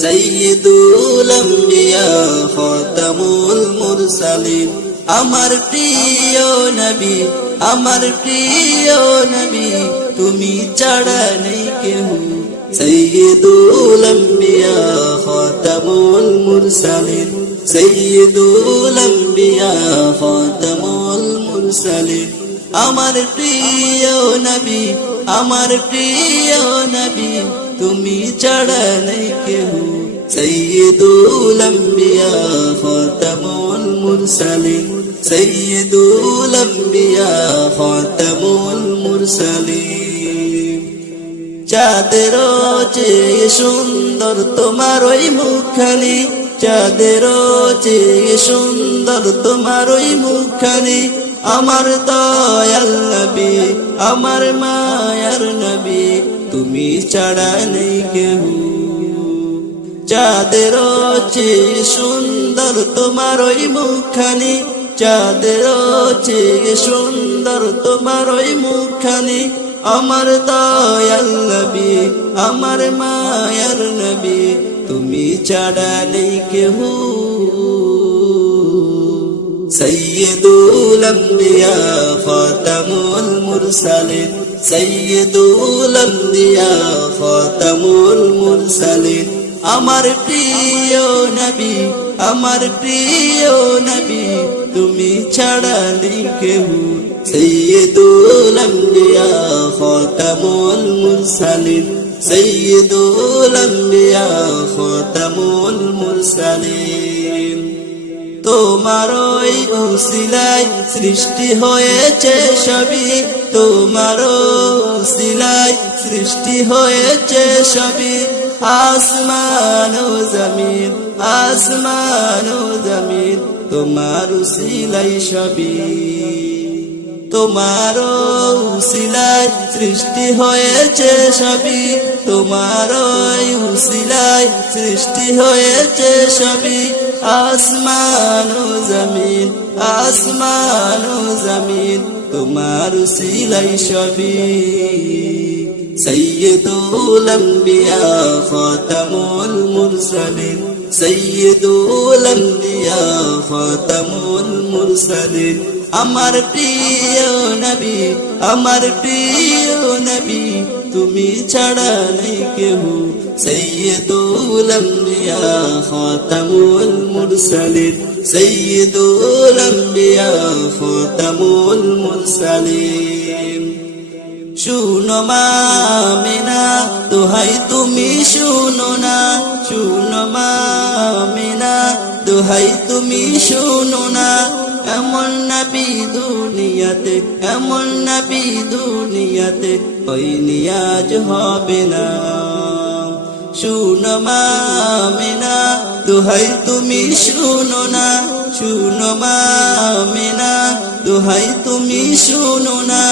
সাইয়্যিদুল আম্বিয়া খাতামুল মুরসালিন আমার প্রিয় নবী আমার প্রিয় নবী তুমি ছাড়া নেই কেউ সাইয়্যিদুল আম্বিয়া খাতামুল মুরসালিন সাইয়্যিদুল আম্বিয়া খাতামুল মুরসালিন আমার প্রিয় নবী আমার প্রিয় নবী তুমি ছাড়া নেই কেউ সাইয়্যিদুল আম্বিয়া খাতামুল মুরসালিন সাইয়্যিদুল আম্বিয়া খাতামুল মুরসালিন চাঁদেরও চেয়ে সুন্দর তোমার ওই মুখখানি চাঁদেরও চেয়ে সুন্দর তোমার ওই মুখখানি আমার দয়াল নবী আমার মায়ার নবী তুমি ছাড়া নেই কেউ চাঁদেরও চেয়ে সুন্দর তোমার ওই মুখখানি চাঁদেরও চেয়ে সুন্দর তোমার ওই মুখখানি আমার দয়াল নবী আমার মায়ার নবী তুমি ছাড়া নেই কেউ সাইয়্যিদুল আম্বিয়া খাতামুল মুরসালিন সাইয়্যিদুল আম্বিয়া খাতামুল মুরসালিন আমার প্রিয় নবী আমার প্রিয় নবী তুমি ছাড়া নেই কেউ সাইয়্যিদুল আম্বিয়া খাতামুল মুরসালিন সাইয়্যিদুল আম্বিয়া খাতামুল মুরসালিন তোমার ওই উসিলায় সৃষ্টি হয়েছে সবই তোমার উসিলায় সৃষ্টি হয়েছে সবই আসমান ও জমিন আসমান ও জমিন তোমার উসিলাই সবই তোমার উসিলায় সৃষ্টি হয়েছে সবই তোমার উসিলায় সৃষ্টি হয়েছে সবই আসমান ও জমিন আসমান ও জমিন তোমার উসিলাই সবই সাইয়্যিদুল আম্বিয়া খাতামুল মুরসালিন সাইয়্যিদুল আম্বিয়া খাতামুল মুরসালিন আমার প্রিয় নবী আমার প্রিয় নবী তুমি ছাড়া নেই কেউ সাইয়্যিদুল আম্বিয়া খাতামুল মুরসালিন সাইয়্যিদুল আম্বিয়া খাতামুল মুরসালিন শুনো মা আমিনা দোহাই তুমি শুনো না শুনো মা আমিনা দোহাই তুমি শুনো না এমন নবী দুনিয়াতে এমন নবী দুনিয়াতে হয়নি আজ হবে না শুনো মা আমিনা দোহাই তুমি শুনো না শুনো মা আমিনা দোহাই তুমি শুনো না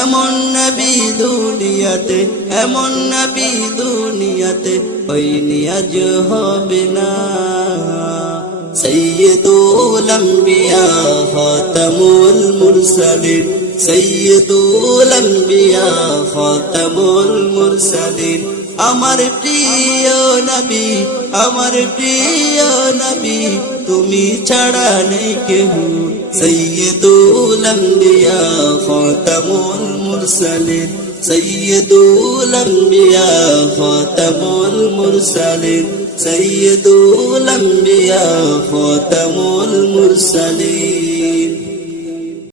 এমন নবী দুনিয়াতে এমন নবী দুনিয়াতে হয়নি আজ হবে না সাইয়্যিদুল আম্বিয়া খাতামুল মুরসালিন সাইয়্যিদুল আম্বিয়া খাতামুল মুরসালিন আমার প্রিয় নবী আমার প্রিয় নবী তুমি ছাড়া নেই কেউ সাইয়্যিদুল আম্বিয়া খাতামুল মুরসালিন সাইয়্যিদুল আম্বিয়া খাতামুল মুরসালিন সাইয়্যিদুল আম্বিয়া খাতামুল মুরসালিন